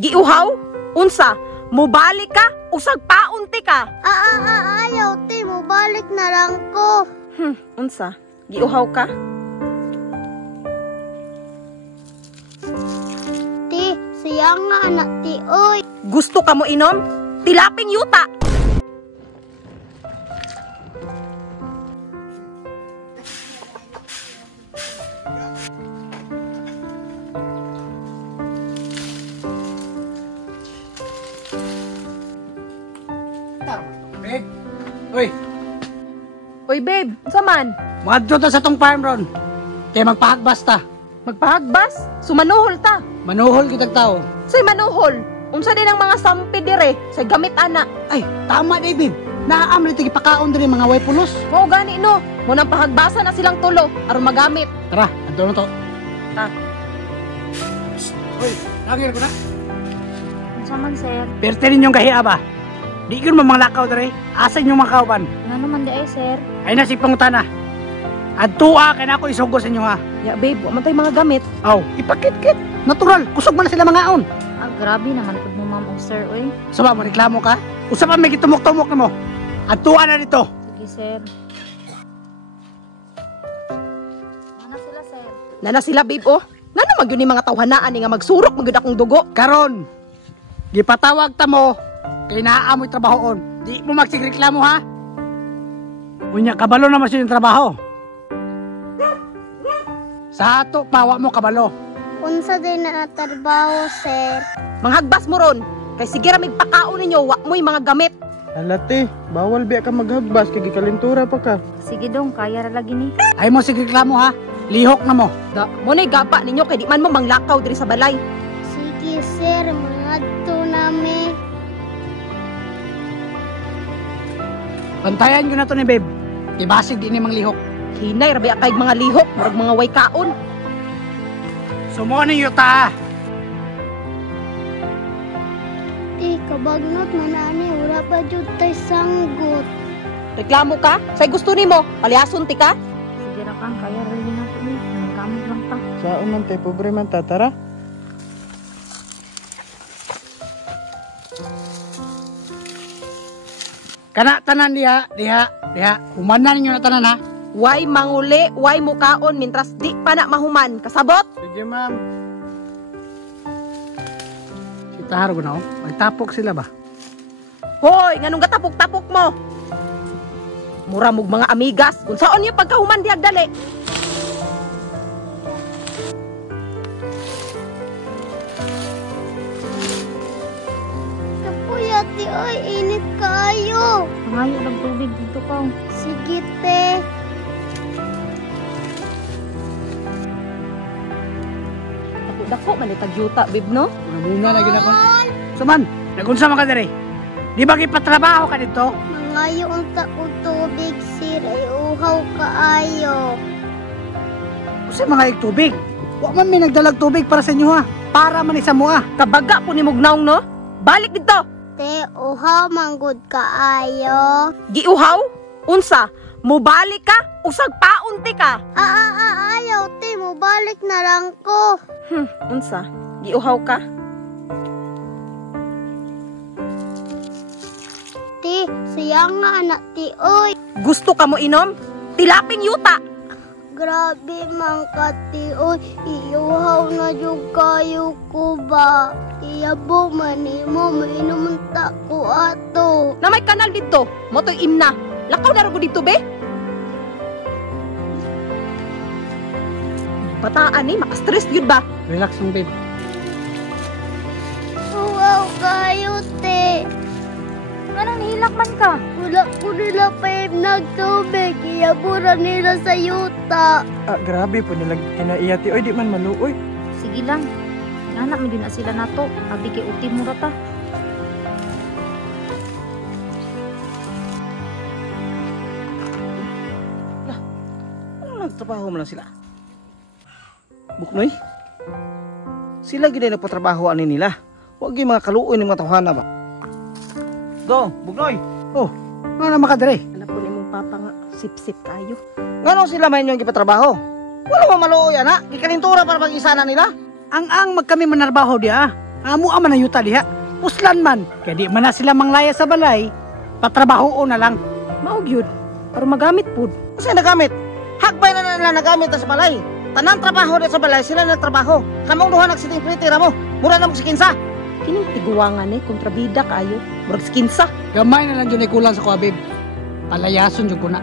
Giuhaw? Unsa? Mubalik ka? Usag paunti ka? Ayaw, ti. Mubalik na lang ko. Unsa? Giuhaw ka? Ti, siyang nga anak ti, oy. Gusto ka mo inom? Tilaping yuta! Babe! Uy! Uy, babe, saman? Madto ta sa tong farm ron. Kaya magpahagbas ta. Magpahagbas? Sumanuhol ta. Manuhol kitag tao. Say manuhol. Unsa din ang mga sampi dire sa gamit ana. Ay, tama day, babe. Naamli ito ipakaon din mga way pulos. Mao gani no. Munang pahagbasan na silang tulo aron magamit. Tara, adto na to. Ta. Uy, langir ko na. Unsa man, sir? Perte ninyong kahiya ba? Di yun mamanglakaw dire. Asa inyong mga kauban? Ano man di ay, sir? Ay na si pangutana. Adtua kay nako isugo sa inyo ha. Ya babe, wa man tay mga gamit. Aw, ipakit-kit. Natural, kusog man na sila mga aon. Grabe naman pud mo, ma'am, sir, oy. Saba mo reklamo ka? Usa pa may gitumok-tumok nimo. Adtua na dito. Sige, sir. Mana sila, sir? Nana sila babe oh. Ngano magyud ni mga tawhanaan ni nga magsurok magud akong dugo. Karon, gipatawag ta mo kay naa mo'y trabahoon. Di mo magsigreklamo ha. Unya kabalo na mas yung trabaho. Sa ato pawa mo kabalo. Unsa din na trabaho, sir? Manghagbas mo ron. Kay sige ra migpakaon ninyo wa mo'y mga gamit. Alate, bawal biya ka maghagbas kay gikalintura pa ka. Sige dong, kaya ra lagi ni. Ay mo sigreklamo ha. Lihok na mo. Da, mo nay gapa ninyo kay di man mo manglakaw diri sa balay. Sige, sir, mangadto nami. Bantayan ko na to ni babe. Ibasig din ni mang lihok. Hinay ra kay mga lihok murag mga way kaon. Sumo ni yuta. Ti, kabagnot man ani, wala pa jud tay sanggot. Reklamo ka? Say gusto nimo, paliason ti ka? Sige ra kang, kaya ra lagi nato ni. Gamit lang ta. Saan man tay pobre man ta, tara. Kana tanan diha. Humanan ninyo na tanan ha. Way manguli, way mukaon mintras di pa na mahuman. Kasabot? Sige ma'am. Si Tahar ko na oh. May tapok sila ba? Hoy, nganong gatapok-tapok mo? Mura mog mga amigas. Kung saon yung pagkahuman diag dali. Kapuya, ti, oy, init kayo. Pangayo ng tubig dito ka. Sige, te. Dako man itag yuta, babe, no? Muna na ginakon. Suman, nagunsa man ka diri. Di ba gipatrabaho ka dito? Mangayo unta og tubig, sir. Ay uhaw kaayo. Usa mga tubig. Wa man may nagdalag tubig para sa inyo ha. Para man isa mo ah. Kabaga po ni Mugnaong, no? Balik dito! Te, uhaw manggod kaayo. Giuhaw? Unsa? Mubalik ka? Usag paunti ka? Ayaw, te. Mubalik na lang ko. Unsa? Giuhaw ka? Ti, siyang nga anak ti, oy. Gusto ka mo inom? Tilaping yuta! Grabe man ka, ti, oy. Iuhaw na yung kayo ko ba? Iyabo man mo, mainuman ta ko ato. Na may kanal dito, motoy imna. Lakaw na rago dito, be? Bataan eh, makastress yun ba? Relax lang babe. Uhaw kayo, te. Anong nihilak man ka? Wala ko nila pa nagtubig. Iyabura nila sa yuta. Grabe po nilang kinaiyati. Oy, di man maluoy. Sige lang. Nanak, hindi na sila nato. Abi kay uti mo rata. Ano nagtrabaho mo lang sila? Buknoy? Sila gina nagpatrabaho ani nila. Huwag yung mga kaluoy ng mga tawhana ba? Do, Buknoy! Oh, ano na makadiri? Alam ko ni mong papa nga, sip-sip kayo. Ngano sila may yung ipatrabaho? Wala mo maluoy ana. Ikalintura para mag-isa na nila. Ang magkami manarbaho dia ah. Amo aman ang yuta diha. Puslan man. Kaya di man na sila manglaya sa balay. Patrabaho na lang. Maog yun. Para magamit pud. Kasi nagamit. Hakbay na nila nagamit na sa balay. Tanang trabaho na sa balay, sila nagtrabaho. Kamong duha nagsiting pretira mo. Mura na mo si kinsa. Kining tiguangan eh, kontrabida kayo. Murag skinsa. Gamay na lang yun ay kulang sa kuwabib. Palayason yung kuna.